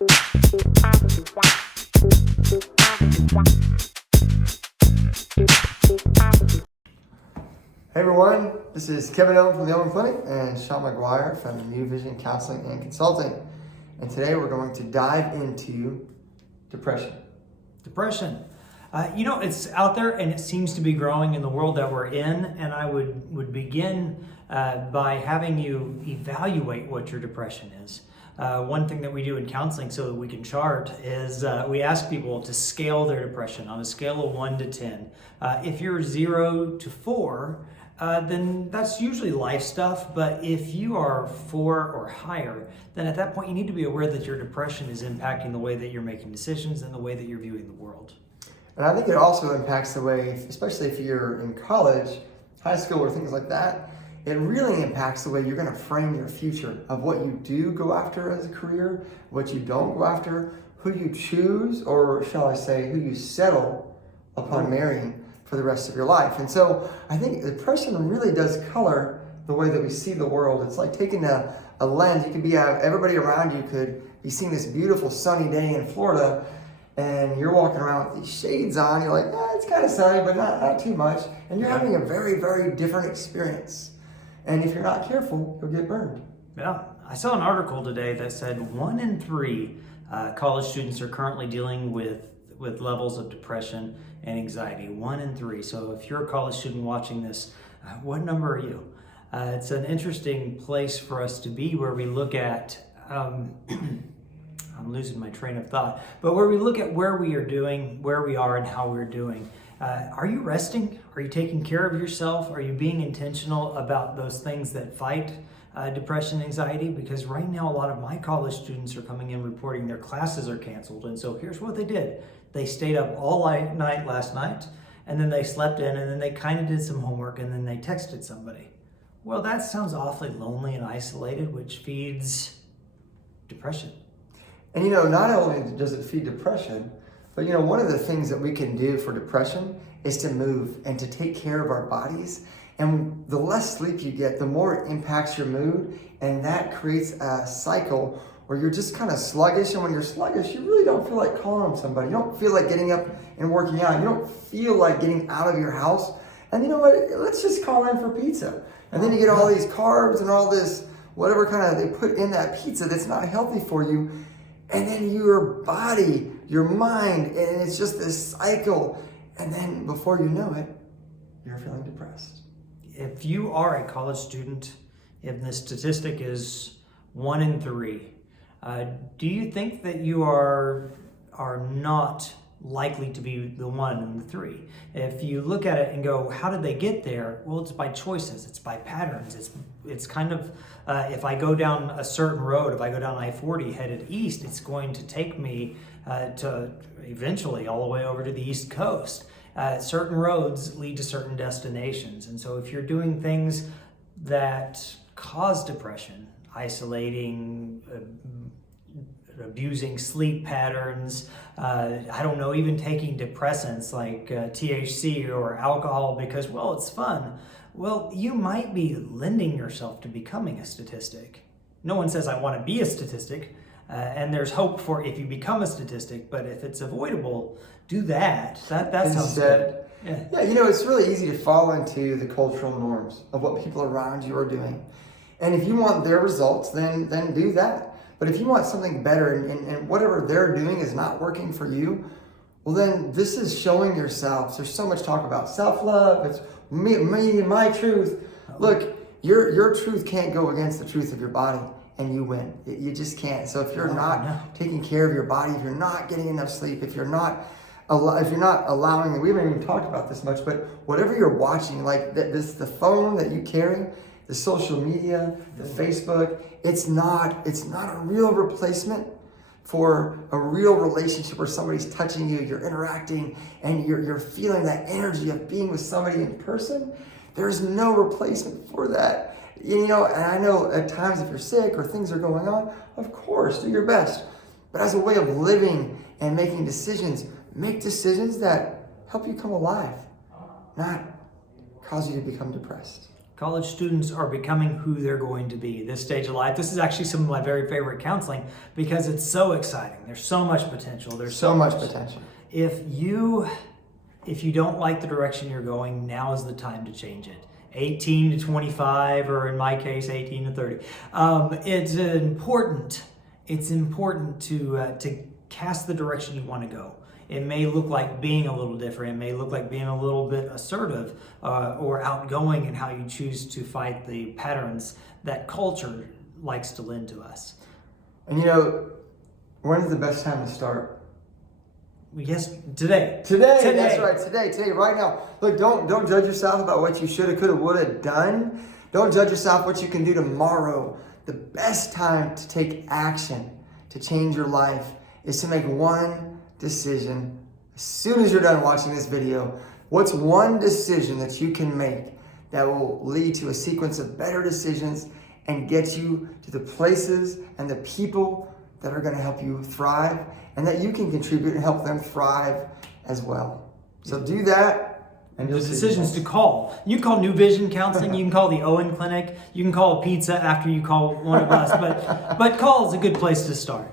Hey everyone, this is Kevon Owen from the Owen Clinic and Shawn Maguire from New Vision Counseling and Consulting. And today we're going to dive into depression. Depression. It's out there and it seems to be growing in the world that we're in. And I would begin by having you evaluate what your depression is. One thing that we do in counseling so that we can chart is we ask people to scale their depression on a scale of 1 to 10. If you're 0 to 4, then that's usually life stuff. But if you are 4 or higher, then at that point you need to be aware that your depression is impacting the way that you're making decisions and the way that you're viewing the world. And I think it also impacts the way, especially if you're in college, high school, or things like that, it really impacts the way you're going to frame your future of what you do go after as a career, what you don't go after, who you choose, or shall I say, who you settle upon marrying for the rest of your life. And so I think depression really does color the way that we see the world. It's like taking a lens. You could be, everybody around you could be seeing this beautiful sunny day in Florida, and you're walking around with these shades on. You're like, it's kind of sunny, but not too much. And you're having a very, very different experience. And if you're not careful, you'll get burned. Yeah, I saw an article today that said 1 in 3 college students are currently dealing with levels of depression and anxiety. 1 in 3. So if you're a college student watching this, what number are you? It's an interesting place for us to be where we look at, I'm losing my train of thought, but where we look at where we are doing, where we are and how we're doing. Are you resting? Are you taking care of yourself? Are you being intentional about those things that fight depression and anxiety? Because right now, a lot of my college students are coming in reporting their classes are canceled. And so here's what they did. They stayed up all night last night, and then they slept in, and then they kind of did some homework, and then they texted somebody. Well, that sounds awfully lonely and isolated, which feeds depression. And not only does it feed depression, but one of the things that we can do for depression is to move and to take care of our bodies. And the less sleep you get, the more it impacts your mood. And that creates a cycle where you're just kind of sluggish. And when you're sluggish, you really don't feel like calling somebody. You don't feel like getting up and working out. You don't feel like getting out of your house. And you know what? Let's just call in for pizza. And then you get all these carbs and all this, whatever kind of they put in that pizza that's not healthy for you. And then your body, your mind, and it's just this cycle. And then before you know it, you're feeling depressed. If you are a college student, if the statistic is 1 in 3, do you think that you are not likely to be the 1 in the 3? If you look at it and go, how did they get there? Well, it's by choices. It's by patterns. It's kind of, if I go down a certain road, if I go down I-40 headed east, it's going to take me to eventually all the way over to the East Coast. Certain roads lead to certain destinations. And so if you're doing things that cause depression, isolating, abusing sleep patterns, even taking depressants like THC or alcohol because, it's fun. Well, you might be lending yourself to becoming a statistic. No one says I want to be a statistic, and there's hope for if you become a statistic, but if it's avoidable, do that. That sounds good. Yeah, it's really easy to fall into the cultural norms of what people around you are doing. And if you want their results, then do that. But if you want something better and whatever they're doing is not working for you, well, then this is showing yourself. There's so much talk about self-love. It's me and my truth. Look, your truth can't go against the truth of your body, and you win. You just can't. So if you're not taking care of your body, if you're not getting enough sleep, if you're not allowing, we haven't even talked about this much, but whatever you're watching, like the phone that you carry, the social media, the Facebook, it's not a real replacement for a real relationship where somebody's touching you, you're interacting, and you're feeling that energy of being with somebody in person. There's no replacement for that. And I know at times if you're sick or things are going on, of course, do your best. But as a way of living and making decisions, make decisions that help you come alive, not cause you to become depressed. College students are becoming who they're going to be this stage of life. This is actually some of my very favorite counseling because it's so exciting. There's so much potential. There's so much potential. If you don't like the direction you're going, now is the time to change it. 18 to 25, or in my case, 18 to 30. It's important to cast the direction you want to go. It may look like being a little different. It may look like being a little bit assertive or outgoing in how you choose to fight the patterns that culture likes to lend to us. And when's the best time to start? Yes, today. Today, that's right. Today, right now. Look, don't judge yourself about what you shoulda, coulda, woulda done. Don't judge yourself what you can do tomorrow. The best time to take action to change your life is to make one decision. As soon as you're done watching this video, what's one decision that you can make that will lead to a sequence of better decisions and get you to the places and the people that are going to help you thrive, and that you can contribute and help them thrive as well. So do that. And the decisions to call. You can call New Vision Counseling. You can call the Owen Clinic. You can call a pizza after you call one of us. But call is a good place to start.